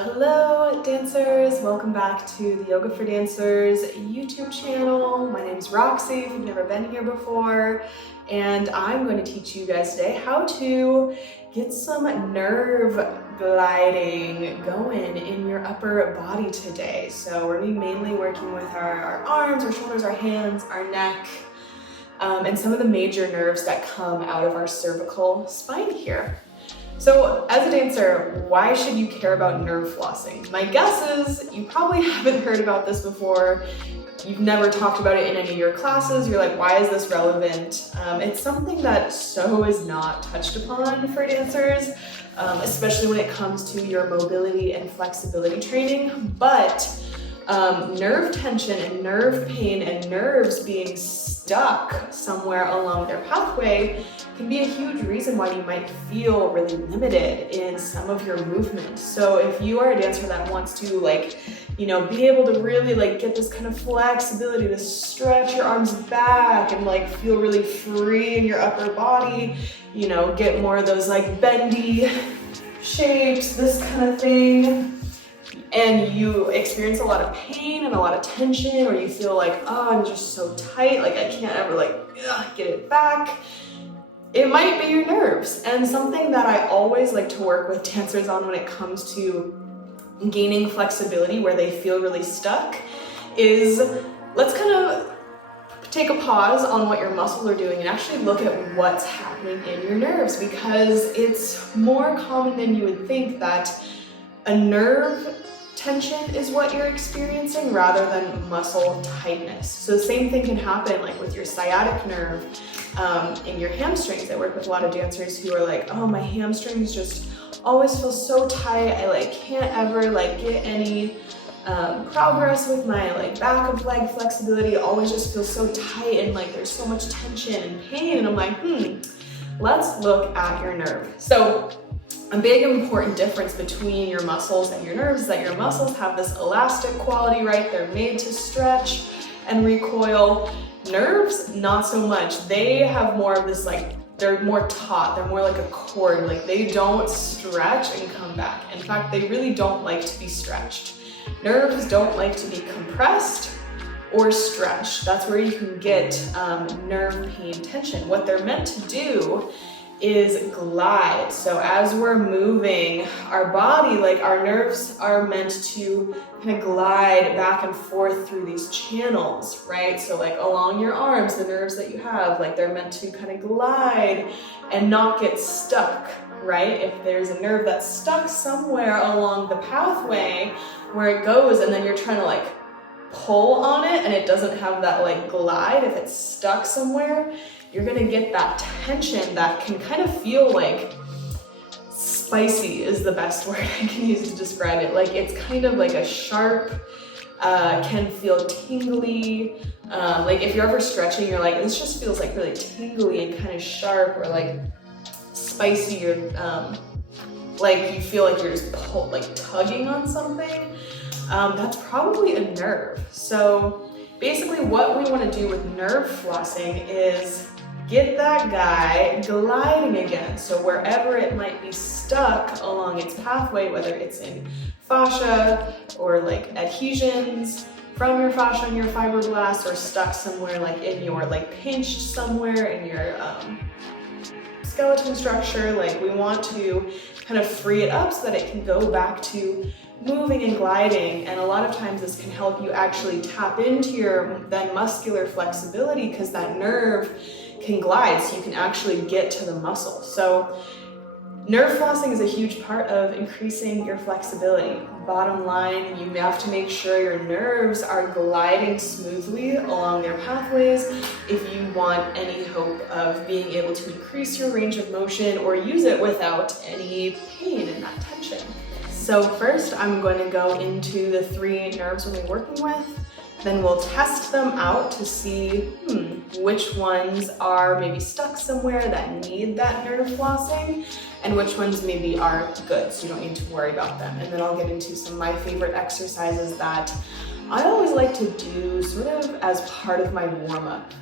Hello dancers, welcome back to the Yoga for Dancers YouTube channel. My name is Roxy, if you've never been here before, and I'm going to teach you guys today how to get some nerve gliding going in your upper body today. So we're going to be mainly working with our arms, our shoulders, our hands, our neck, and some of the major nerves that come out of our cervical spine here. So as a dancer, why should you care about nerve flossing? My guess is you probably haven't heard about this before. You've never talked about it in any of your classes. You're like, why is this relevant? It's something that so is not touched upon for dancers, especially when it comes to your mobility and flexibility training. But nerve tension and nerve pain and nerves being stuck somewhere along their pathway can be a huge reason why you might feel really limited in some of your movements. So if you are a dancer that wants to be able to really get this kind of flexibility to stretch your arms back and feel really free in your upper body, get more of those bendy shapes, this kind of thing, and you experience a lot of pain and a lot of tension, or you feel I'm just so tight, I can't ever get it back, it might be your nerves. And something that I always like to work with dancers on when it comes to gaining flexibility where they feel really stuck is, let's kind of take a pause on what your muscles are doing and actually look at what's happening in your nerves, because it's more common than you would think that a nerve tension is what you're experiencing rather than muscle tightness. So the same thing can happen with your sciatic nerve in your hamstrings. I work with a lot of dancers who are oh, my hamstrings just always feel so tight. I can't ever get any progress with my back of leg flexibility. It always just feels so tight and there's so much tension and pain. And I'm let's look at your nerve. So a big important difference between your muscles and your nerves is that your muscles have this elastic quality, right? They're made to stretch and recoil. Nerves, not so much. They have more of this they're more taut, they're more like a cord. They don't stretch and come back. In fact, they really don't like to be stretched. Nerves don't like to be compressed or stretched. That's where you can get nerve pain tension. What they're meant to do is glide. So as we're moving our body, our nerves are meant to kind of glide back and forth through these channels, right? So along your arms, the nerves that you have, they're meant to kind of glide and not get stuck, right? If there's a nerve that's stuck somewhere along the pathway where it goes, and then you're trying to pull on it and it doesn't have that glide, if it's stuck somewhere, you're gonna get that tension that can kind of feel spicy is the best word I can use to describe it. It's kind of a sharp, can feel tingly. If you're ever stretching, you're this just feels really tingly and kind of sharp, or spicy, or you feel you're just tugging on something. That's probably a nerve. So basically what we want to do with nerve flossing is get that guy gliding again. So wherever it might be stuck along its pathway, whether it's in fascia or adhesions from your fascia and your fibroblasts, or stuck somewhere in your pinched somewhere in your skeleton structure, we want to kind of free it up so that it can go back to moving and gliding. And a lot of times this can help you actually tap into your then muscular flexibility, because that nerve can glide, so you can actually get to the muscle. So nerve flossing is a huge part of increasing your flexibility. Bottom line, you have to make sure your nerves are gliding smoothly along their pathways if you want any hope of being able to increase your range of motion or use it without any pain and that tension. So first, I'm going to go into the 3 nerves we'll be working with. Then we'll test them out to see which ones are maybe stuck somewhere that need that nerve flossing, and which ones maybe are good, so you don't need to worry about them. And then I'll get into some of my favorite exercises that I always like to do sort of as part of my warm-up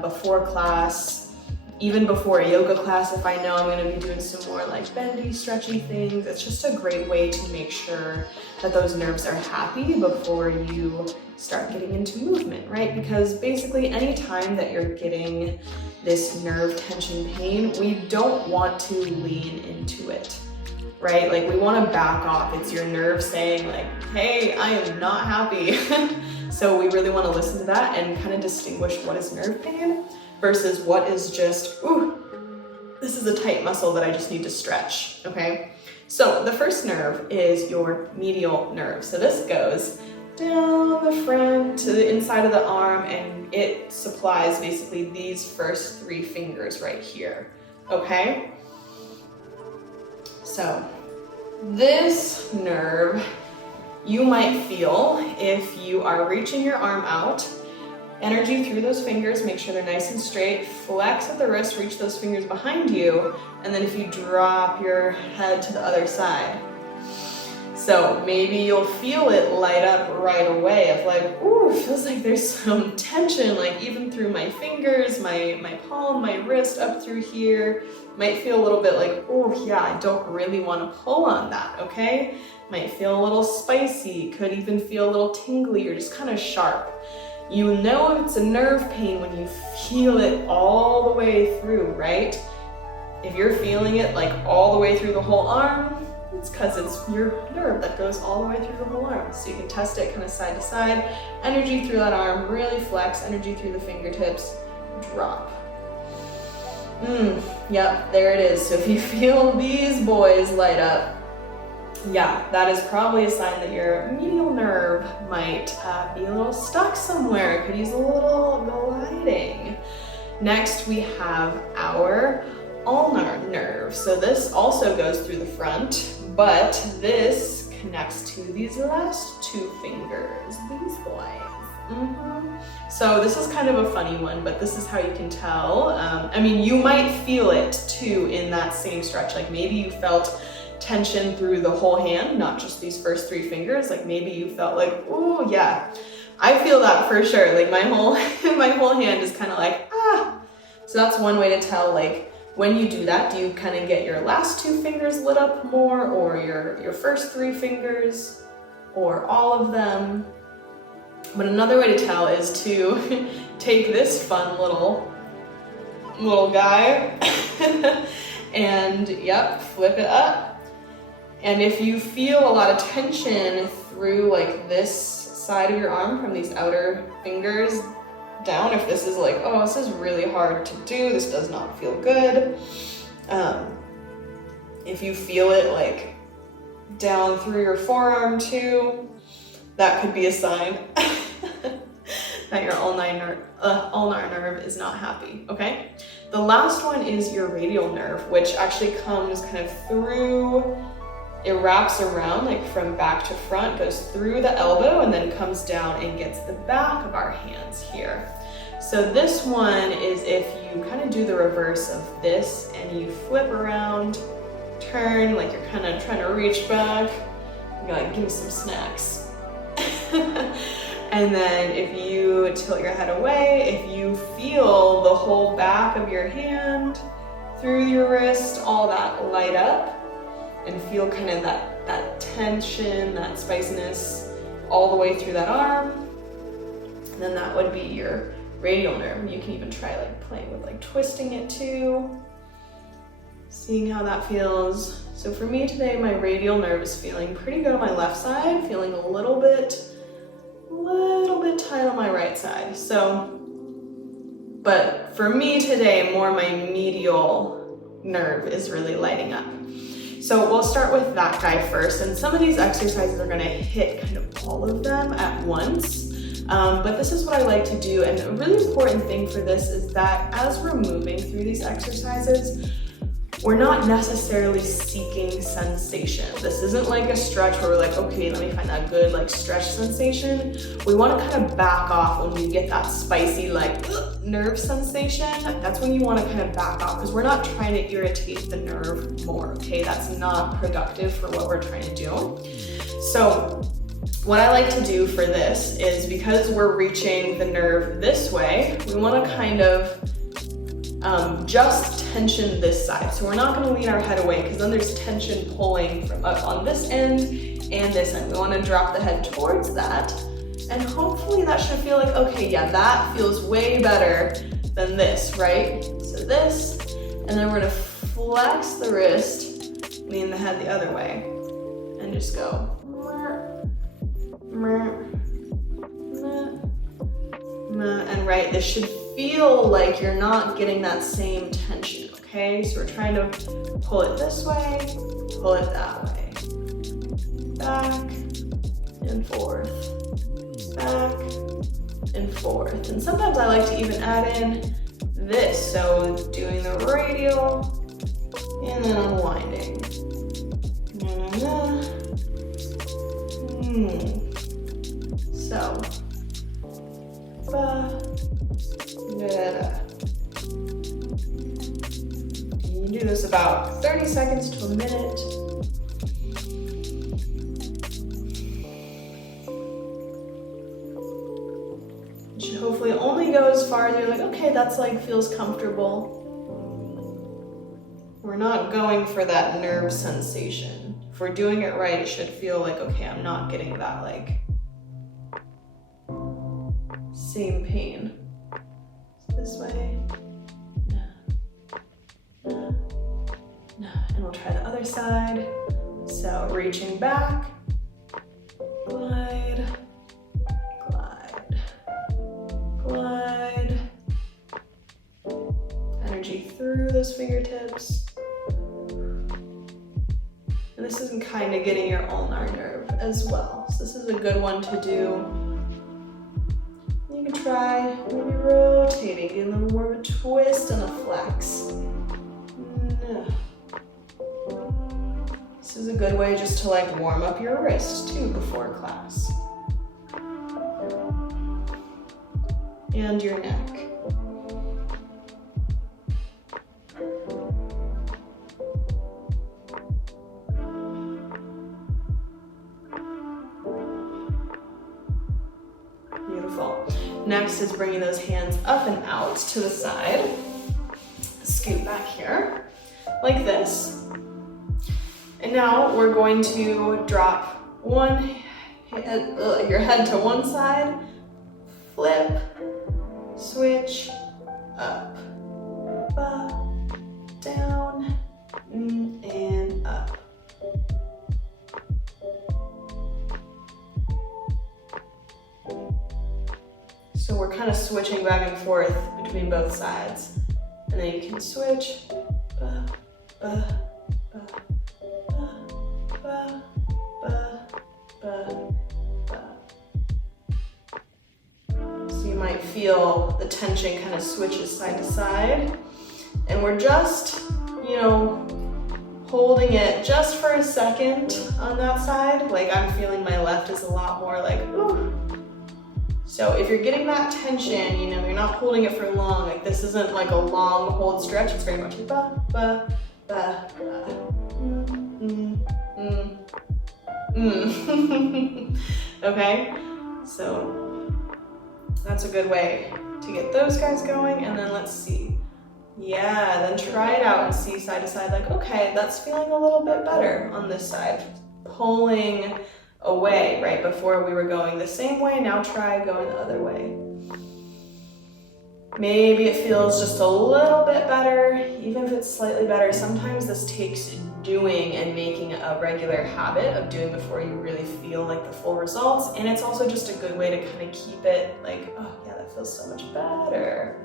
before class, even before a yoga class, if I know I'm gonna be doing some more like bendy, stretchy things, it's just a great way to make sure that those nerves are happy before you start getting into movement, right? Because basically any time that you're getting this nerve tension pain, we don't want to lean into it, right? Like we wanna back off. It's your nerve saying like, hey, I am not happy. So we really wanna listen to that and kind of distinguish what is nerve pain versus what is just, ooh, this is a tight muscle that I just need to stretch, okay? So the first nerve is your medial nerve. So this goes down the front to the inside of the arm, and it supplies basically these first 3 fingers right here, okay? So this nerve you might feel if you are reaching your arm out, energy through those fingers, make sure they're nice and straight, flex at the wrist, reach those fingers behind you, and then if you drop your head to the other side. So maybe you'll feel it light up right away of like, ooh, it feels like there's some tension, like even through my fingers, my palm, my wrist up through here. Might feel a little bit like, oh yeah, I don't really want to pull on that, okay? Might feel a little spicy, could even feel a little tingly or just kind of sharp. You know it's a nerve pain when you feel it all the way through, right? If you're feeling it like all the way through the whole arm, it's because it's your nerve that goes all the way through the whole arm. So you can test it kind of side to side. Energy through that arm, really flex, energy through the fingertips, drop. Yep, there it is. So if you feel these boys light up, yeah, that is probably a sign that your medial nerve might be a little stuck somewhere. It could use a little gliding. Next, we have our ulnar nerve. So this also goes through the front, but this connects to these last 2 fingers, these boys. So this is kind of a funny one, but this is how you can tell. I mean, you might feel it too in that same stretch. Like maybe you felt tension through the whole hand, not just these first 3 fingers. Like maybe you felt like, oh yeah, I feel that for sure. Like my whole hand is kind of like, ah. So that's one way to tell, like when you do that, do you kind of get your last 2 fingers lit up more, or your first 3 fingers, or all of them? But another way to tell is to take this fun little guy and yep, flip it up. And if you feel a lot of tension through like this side of your arm from these outer fingers down, if this is like, oh, this is really hard to do, this does not feel good. If you feel it like down through your forearm too, that could be a sign that your ulnar nerve is not happy, okay? The last one is your radial nerve, which actually comes kind of through, it wraps around like from back to front, goes through the elbow and then comes down and gets the back of our hands here. So this one is if you kind of do the reverse of this and you flip around, turn, like you're kind of trying to reach back, you're like, give me some snacks. And then if you tilt your head away, if you feel the whole back of your hand through your wrist, all that light up and feel kind of that tension, that spiciness all the way through that arm, then that would be your radial nerve. You can even try like playing with like twisting it too, seeing how that feels. So for me today, my radial nerve is feeling pretty good on my left side, feeling a little bit tight on my right side. So, but for me today, more my medial nerve is really lighting up. So we'll start with that guy first. And some of these exercises are gonna hit kind of all of them at once. But this is what I like to do. And a really important thing for this is that as we're moving through these exercises, we're not necessarily seeking sensation. This isn't like a stretch where we're like, okay, let me find that good like stretch sensation. We want to kind of back off when you get that spicy like nerve sensation. That's when you want to kind of back off because we're not trying to irritate the nerve more, okay? That's not productive for what we're trying to do. So what I like to do for this is because we're reaching the nerve this way, we want to kind of just tension this side. So we're not gonna lean our head away because then there's tension pulling from up on this end and this end. We wanna drop the head towards that, and hopefully that should feel like, okay, yeah, that feels way better than this, right? So this, and then we're gonna flex the wrist, lean the head the other way, and just go. And right, this should feel like you're not getting that same tension, okay? So we're trying to pull it this way, pull it that way. Back and forth, back and forth. And sometimes I like to even add in this, so doing the radial and then unwinding. So, you do this about 30 seconds to a minute. It should hopefully only go as far as you're like, okay, that's like feels comfortable. We're not going for that nerve sensation. If we're doing it right, it should feel like, okay, I'm not getting that like same pain. This way. And we'll try the other side. So reaching back, glide, glide, glide. Energy through those fingertips. And this is kind of getting your ulnar nerve as well. So this is a good one to do. You can try maybe rotating, getting a little more of a twist and a flex. This is a good way just to like warm up your wrist too before class. And your neck. Beautiful. Next is bringing those hands up and out to the side. Scoot back here, like this. And now we're going to drop your head to one side, flip, switch, up, down, and up. So we're kind of switching back and forth between both sides. And then you can switch, So you might feel the tension kind of switches side to side. And we're just, holding it just for a second on that side. Like I'm feeling my left is a lot more like, ooh. So if you're getting that tension, you're not holding it for long. Like this isn't like a long hold stretch. It's very much Okay, so that's a good way to get those guys going. And then let's see. Yeah, then try it out and see side to side, like, okay, that's feeling a little bit better on this side. Pulling away, right? Before we were going the same way, now try going the other way. Maybe it feels just a little bit better, even if it's slightly better. Sometimes this takes doing and making a regular habit of doing before you really feel like the full results. And it's also just a good way to kind of keep it like, oh yeah, that feels so much better.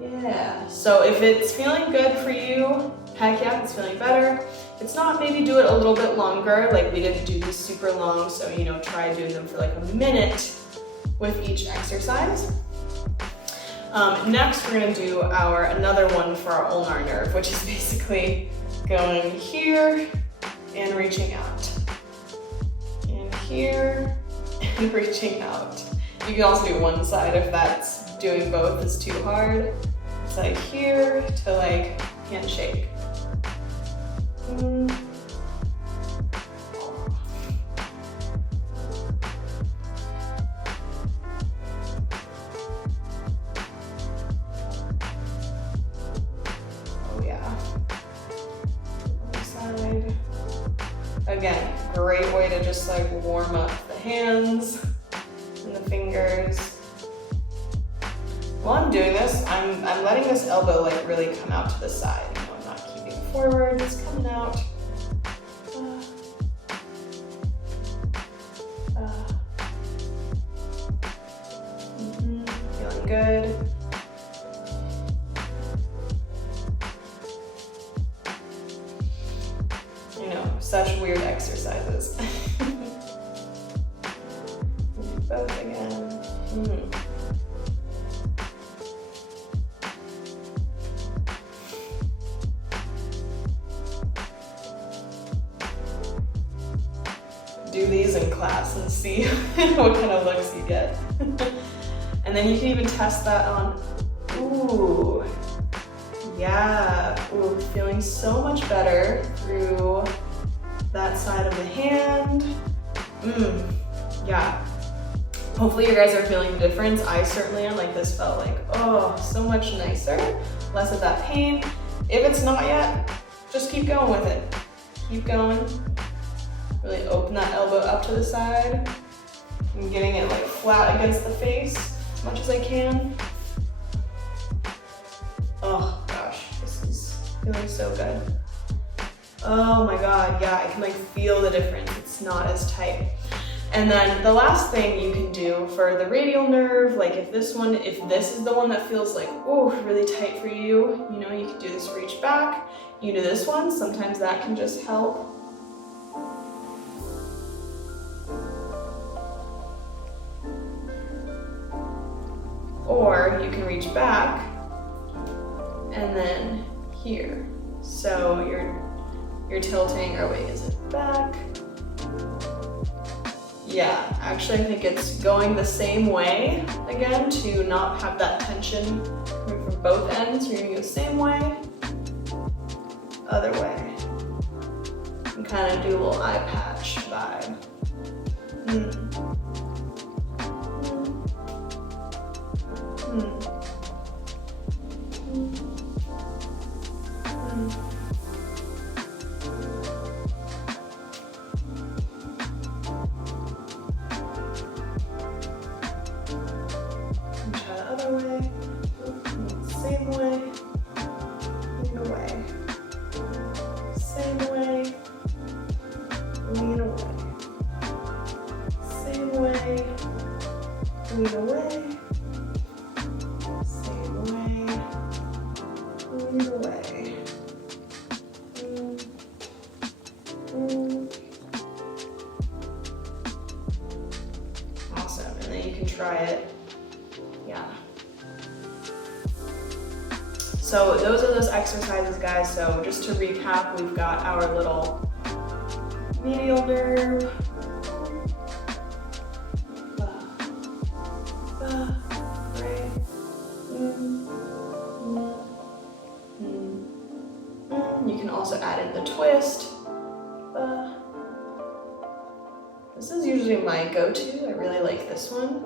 Yeah, so if it's feeling good for you, heck yeah, it's feeling better. If it's not, maybe do it a little bit longer. Like we didn't do these super long, so try doing them for like a minute with each exercise. Next, we're gonna do another one for our ulnar nerve, which is basically going here and reaching out. And here and reaching out. You can also do one side if that's doing both is too hard. It's like here to like handshake. great way to just like warm up the hands and the fingers. While I'm doing this, I'm letting this elbow like really come out to the side. You know, I'm not keeping it forward, it's coming out. Feeling good. You know, such weird exercises. Do both again. Do these in class and see what kind of looks you get. And then you can even test that on, ooh, yeah, ooh, feeling so much better through that side of the hand. Yeah. Hopefully you guys are feeling the difference. I certainly am. Like, this felt like, oh, so much nicer, less of that pain. If it's not yet, just keep going with it. Keep going. Really open that elbow up to the side. I'm getting it like flat against the face as much as I can. Oh gosh, this is feeling so good. Oh my God, yeah, I can like feel the difference. It's not as tight. And then the last thing you can do for the radial nerve, like if this is the one that feels like, oh, really tight for you, you know, you can do this reach back. You do this one, sometimes that can just help. Or you can reach back and then here. So you're tilting, or wait, is it back? Yeah, actually I think it's going the same way again to not have that tension coming from both ends. You're gonna go the same way, other way. And kind of do a little eye patch vibe. Try the other way. Same way. Lean away. Same way. Lean away. Same way. Lean away. Same way. Lean away. Awesome. And then you can try it. Yeah. So those are those exercises, guys. So just to recap, we've got our little medial nerve. Right. You can also add in the twist. This is usually my go-to. I really like this one.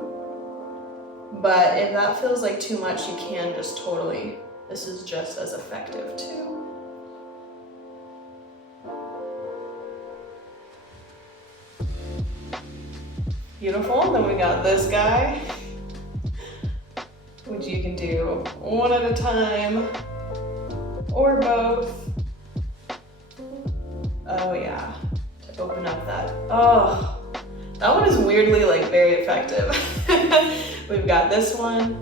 But if that feels like too much, you can just totally, this is just as effective too. Beautiful, then we got this guy, which you can do one at a time or both. Oh yeah, to open up that, oh, that one is weirdly like very effective. We've got this one,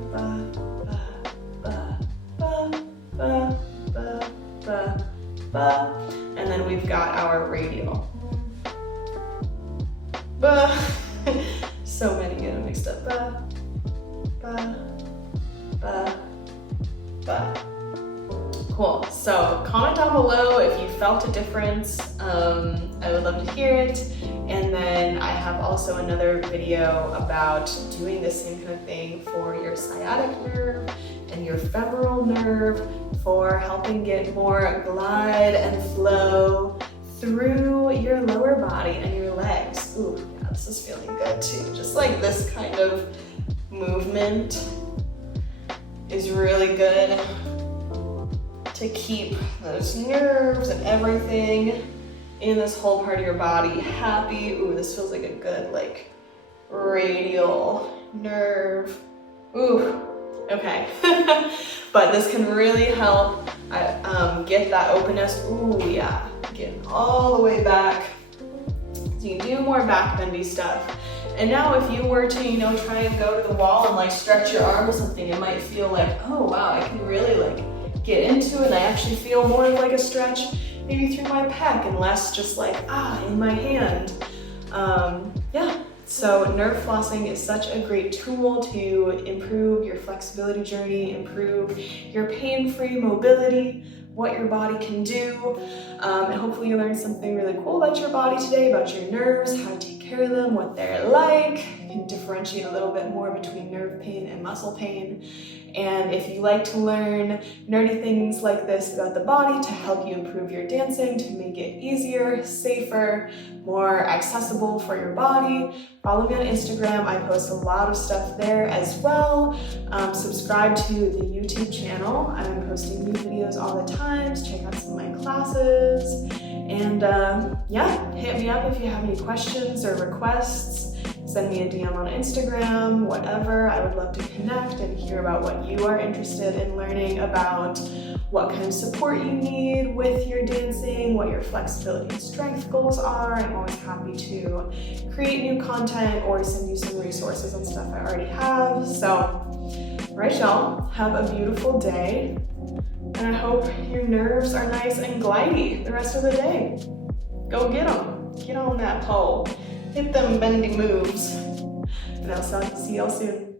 and then we've got our radial. So many getting mixed up. Cool. So comment down below if you felt a difference. I would love to hear it. And then I have also another video about doing the same kind of thing for your sciatic nerve and your femoral nerve for helping get more glide and flow through your lower body and your legs. Ooh, yeah, this is feeling good too. Just like this kind of movement is really good to keep those nerves and everything in this whole part of your body. Happy. Ooh, this feels like a good like radial nerve. Ooh, okay. But this can really help get that openness. Ooh, yeah, getting all the way back. So you can do more back bendy stuff. And now if you were to, you know, try and go to the wall and like stretch your arm or something, it might feel like, oh wow, I can really like get into it. And I actually feel more of like a stretch maybe through my pec and less just like, in my hand. Yeah. So nerve flossing is such a great tool to improve your flexibility journey, improve your pain-free mobility, what your body can do. And hopefully you learned something really cool about your body today, about your nerves, how to take care of them, what they're like. You can differentiate a little bit more between nerve pain and muscle pain. And if you like to learn nerdy things like this about the body to help you improve your dancing, to make it easier, safer, more accessible for your body, follow me on Instagram. I post a lot of stuff there as well. Subscribe to the YouTube channel. I'm posting new videos all the time. Check out some of my classes. And yeah, hit me up if you have any questions or requests. Send me a DM on Instagram, whatever. I would love to connect and hear about what you are interested in learning about, what kind of support you need with your dancing, what your flexibility and strength goals are. I'm always happy to create new content or send you some resources and stuff I already have. So, all right, y'all, have a beautiful day. And I hope your nerves are nice and glidey the rest of the day. Go get them. Get on that pole. Hit them bendy moves. And I'll see y'all soon.